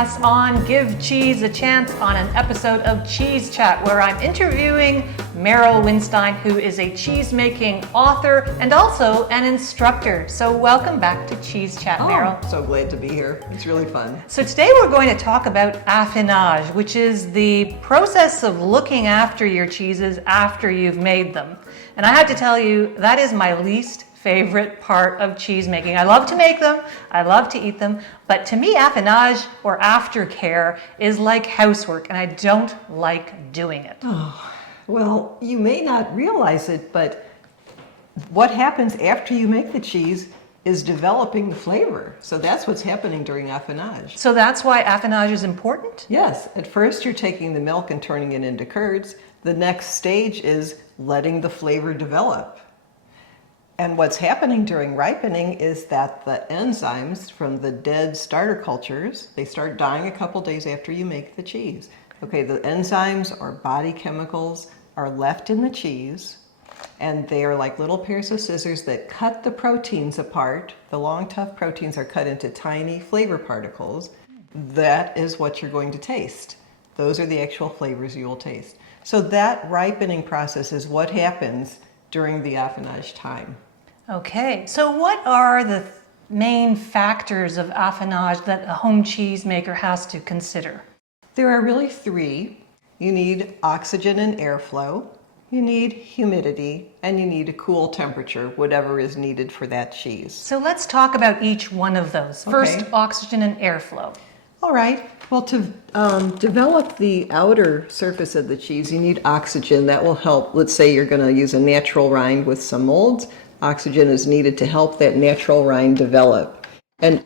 us on Give Cheese a Chance on an episode of Cheese Chat, where I'm interviewing Merryl Winstein, who is a cheese-making author and also an instructor. So welcome back to Cheese Chat, Merryl. So glad to be here. It's really fun. So today we're going to talk about affinage, which is the process of looking after your cheeses after you've made them. And I have to tell you, that is my least favorite part of cheese making. I love to make them, I love to eat them, but to me affinage or aftercare is like housework and I don't like doing it. Oh, well, you may not realize it, but what happens after you make the cheese is developing the flavor. So that's what's happening during affinage. So that's why affinage is important? Yes, at first you're taking the milk and turning it into curds. The next stage is letting the flavor develop. And what's happening during ripening is that the enzymes from the dead starter cultures, they start dying a couple days after you make the cheese. Okay, the enzymes or body chemicals are left in the cheese, and they are like little pairs of scissors that cut the proteins apart. The long, tough proteins are cut into tiny flavor particles. That is what you're going to taste. Those are the actual flavors you will taste. So that ripening process is what happens during the affinage time. Okay, so what are the main factors of affinage that a home cheese maker has to consider? There are really three. You need oxygen and airflow, you need humidity, and you need a cool temperature, whatever is needed for that cheese. So let's talk about each one of those. First, oxygen and airflow. All right. Well, to develop the outer surface of the cheese, you need oxygen. That will help. Let's say you're going to use a natural rind with some molds. Oxygen is needed to help that natural rind develop. And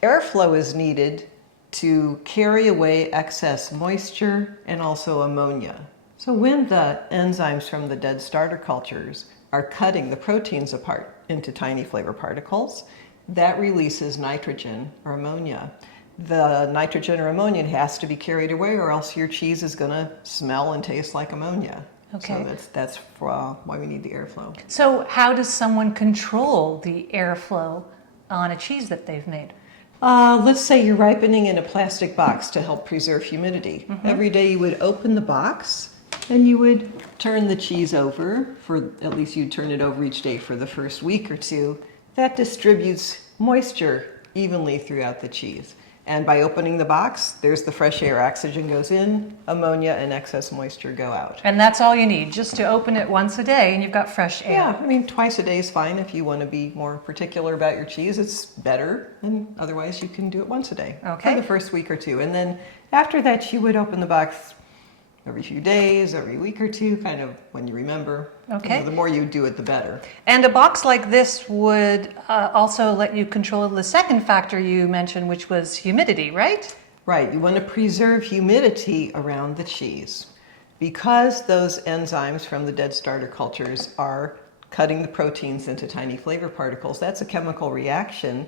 airflow is needed to carry away excess moisture and also ammonia. So when the enzymes from the dead starter cultures are cutting the proteins apart into tiny flavor particles, that releases nitrogen or ammonia. The nitrogen or ammonia has to be carried away, or else your cheese is going to smell and taste like ammonia. Okay. So that's why we need the airflow. So how does someone control the airflow on a cheese that they've made? Let's say you're ripening in a plastic box to help preserve humidity. Every day you would open the box and you would turn the cheese over, at least you'd turn it over each day for the first week or two. That distributes moisture evenly throughout the cheese. And by opening the box, there's the fresh air. Oxygen goes in, ammonia and excess moisture go out. And that's all you need, just to open it once a day and you've got fresh air. Yeah, I mean, twice a day is fine. If you want to be more particular about your cheese, it's better. And otherwise, you can do it once a day Okay. for the first week or two. And then after that, you would open the box every few days, every week or two, kind of when you remember. Okay. You know, the more you do it, the better. And a box like this would also let you control the second factor you mentioned, which was humidity, right? Right. You want to preserve humidity around the cheese. Because those enzymes from the dead starter cultures are cutting the proteins into tiny flavor particles, that's a chemical reaction,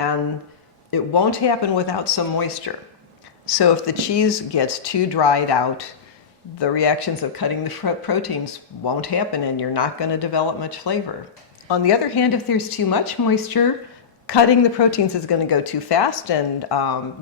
and it won't happen without some moisture. So if the cheese gets too dried out, the reactions of cutting the proteins won't happen and you're not going to develop much flavor. On the other hand, if there's too much moisture, cutting the proteins is going to go too fast and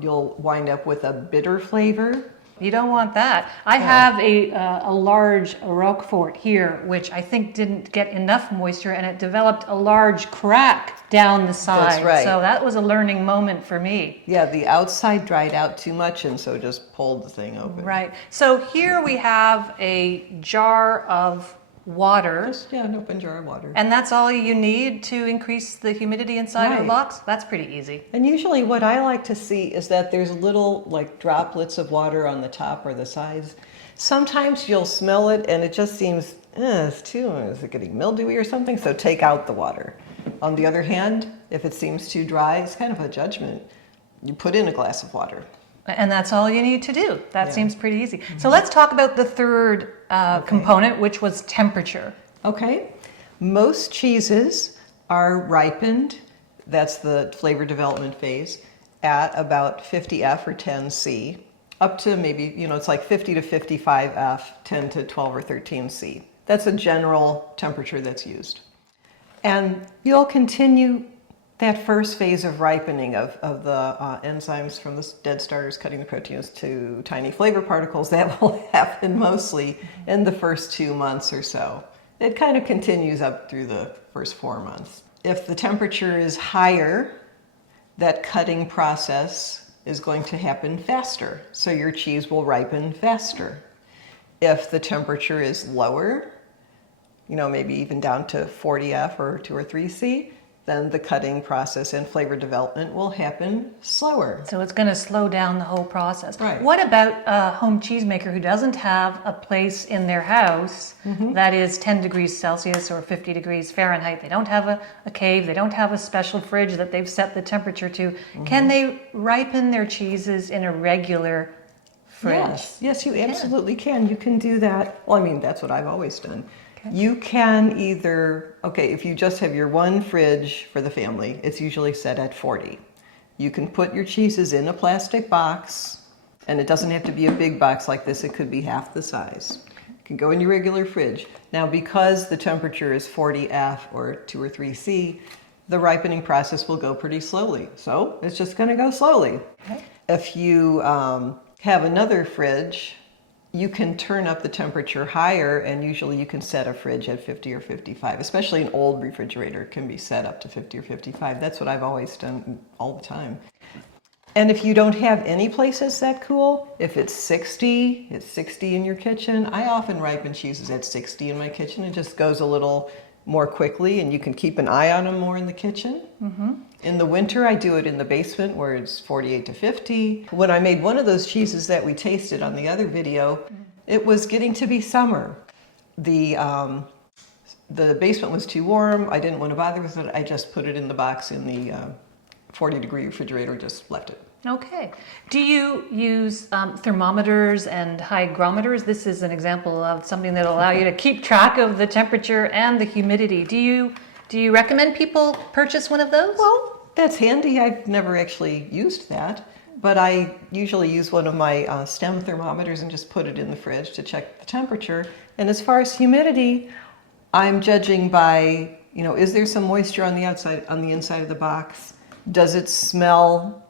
you'll wind up with a bitter flavor. You don't want that. I have a large Roquefort here, which I think didn't get enough moisture, and it developed a large crack down the side. That's right. So that was a learning moment for me. Yeah, the outside dried out too much, and so just pulled the thing open. Right. So here we have a jar of water. Yeah, an open jar of water. And that's all you need to increase the humidity inside of the Right. box? That's pretty easy. And usually what I like to see is that there's little like droplets of water on the top or the sides. Sometimes you'll smell it and it just seems, is it getting mildewy or something? So take out the water. On the other hand, if it seems too dry, it's kind of a judgment. You put in a glass of water. And that's all you need to do. That seems pretty easy. So let's talk about the third component, which was temperature. Okay. Most cheeses are ripened, that's the flavor development phase, at about 50F or 10C, up to maybe, it's like 50 to 55F, 10 to 12 or 13C. That's a general temperature that's used. And you'll continue That first phase of ripening of the enzymes from the dead starters cutting the proteins to tiny flavor particles, that will happen mostly in the first 2 months or so. It kind of continues up through the first 4 months. If the temperature is higher, that cutting process is going to happen faster, so your cheese will ripen faster. If the temperature is lower, maybe even down to 40F or 2 or 3C, then the cutting process and flavor development will happen slower. So it's going to slow down the whole process. Right. What about a home cheesemaker who doesn't have a place in their house that is 10 degrees Celsius or 50 degrees Fahrenheit? They don't have a cave, they don't have a special fridge that they've set the temperature to. Can they ripen their cheeses in a regular fridge? Yes, you absolutely can. You can do that. Well, that's what I've always done. You can either, if you just have your one fridge for the family, it's usually set at 40. You can put your cheeses in a plastic box, and it doesn't have to be a big box like this. It could be half the size. It can go in your regular fridge. Now, because the temperature is 40F or 2 or 3C, the ripening process will go pretty slowly. So it's just going to go slowly. Okay. If you have another fridge, you can turn up the temperature higher, and usually you can set a fridge at 50 or 55, especially an old refrigerator can be set up to 50 or 55. That's what I've always done all the time. And if you don't have any places that cool, if it's 60, it's 60 in your kitchen. I often ripen cheeses at 60 in my kitchen. It just goes a little more quickly, and you can keep an eye on them more in the kitchen. In the winter, I do it in the basement where it's 48 to 50. When I made one of those cheeses that we tasted on the other video, it was getting to be summer. The basement was too warm. I didn't want to bother with it. I just put it in the box in the 40-degree refrigerator, just left it. Okay. Do you use thermometers and hygrometers? This is an example of something that will allow you to keep track of the temperature and the humidity. Do you recommend people purchase one of those? Well, that's handy. I've never actually used that, but I usually use one of my stem thermometers and just put it in the fridge to check the temperature. And as far as humidity, I'm judging by, is there some moisture on the inside of the box? Does it smell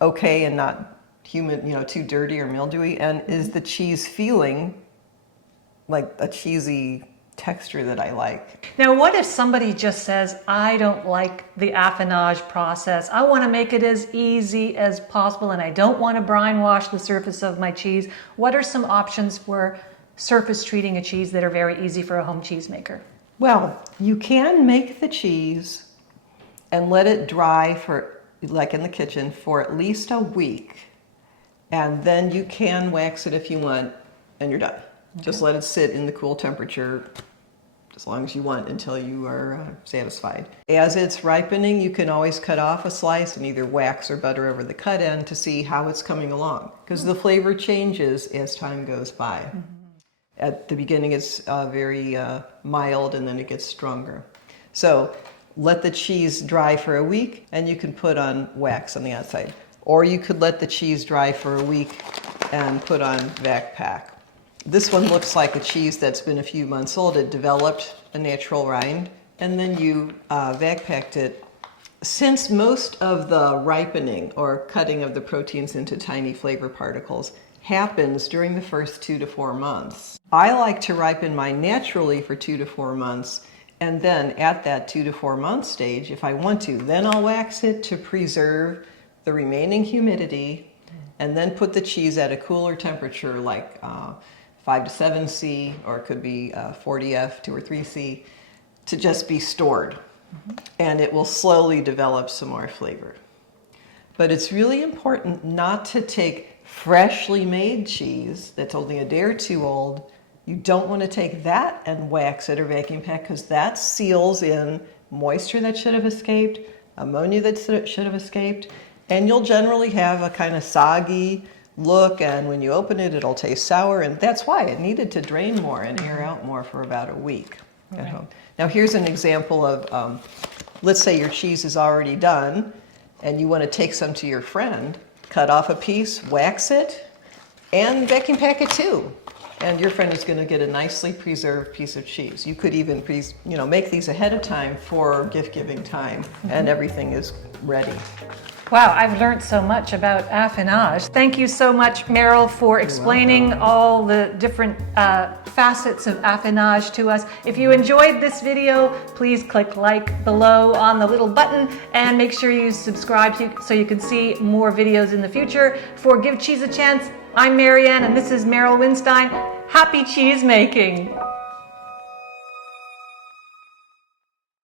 okay and not humid, too dirty or mildewy? And is the cheese feeling like a cheesy texture that I like? Now, what if somebody just says, I don't like the affinage process. I want to make it as easy as possible, and I don't want to brine wash the surface of my cheese. What are some options for surface treating a cheese that are very easy for a home cheesemaker? Well, you can make the cheese and let it dry for, like in the kitchen, for at least a week. And then you can wax it if you want, and you're done. Okay. Just let it sit in the cool temperature as long as you want until you are satisfied. As it's ripening, you can always cut off a slice and either wax or butter over the cut end to see how it's coming along, because the flavor changes as time goes by. At the beginning, it's very mild, and then it gets stronger. So let the cheese dry for a week, and you can put on wax on the outside. Or you could let the cheese dry for a week and put on vac pack. This one looks like a cheese that's been a few months old. It developed a natural rind, and then you vac packed it. Since most of the ripening or cutting of the proteins into tiny flavor particles happens during the first 2 to 4 months, I like to ripen mine naturally for 2 to 4 months. And then at that 2 to 4 month stage, if I want to, then I'll wax it to preserve the remaining humidity, and then put the cheese at a cooler temperature like 5 to 7C, or it could be 40F, 2 or 3C, to just be stored. And it will slowly develop some more flavor. But it's really important not to take freshly made cheese that's only a day or two old. You don't want to take that and wax it or vacuum pack, because that seals in moisture that should have escaped, ammonia that should have escaped, and you'll generally have a kind of soggy look, and when you open it, it'll taste sour, and that's why it needed to drain more and air out more for about a week at home. Now here's an example of, let's say your cheese is already done, and you want to take some to your friend. Cut off a piece, wax it, and vacuum pack it too. and your friend is going to get a nicely preserved piece of cheese. You could even make these ahead of time for gift giving time, and everything is ready. Wow, I've learned so much about affinage. Thank you so much, Merrill, for explaining all the different facets of affinage to us. If you enjoyed this video, please click like below on the little button and make sure you subscribe so you can see more videos in the future. For Give Cheese a Chance, I'm Marianne and this is Merryl Winstein. Happy cheese making!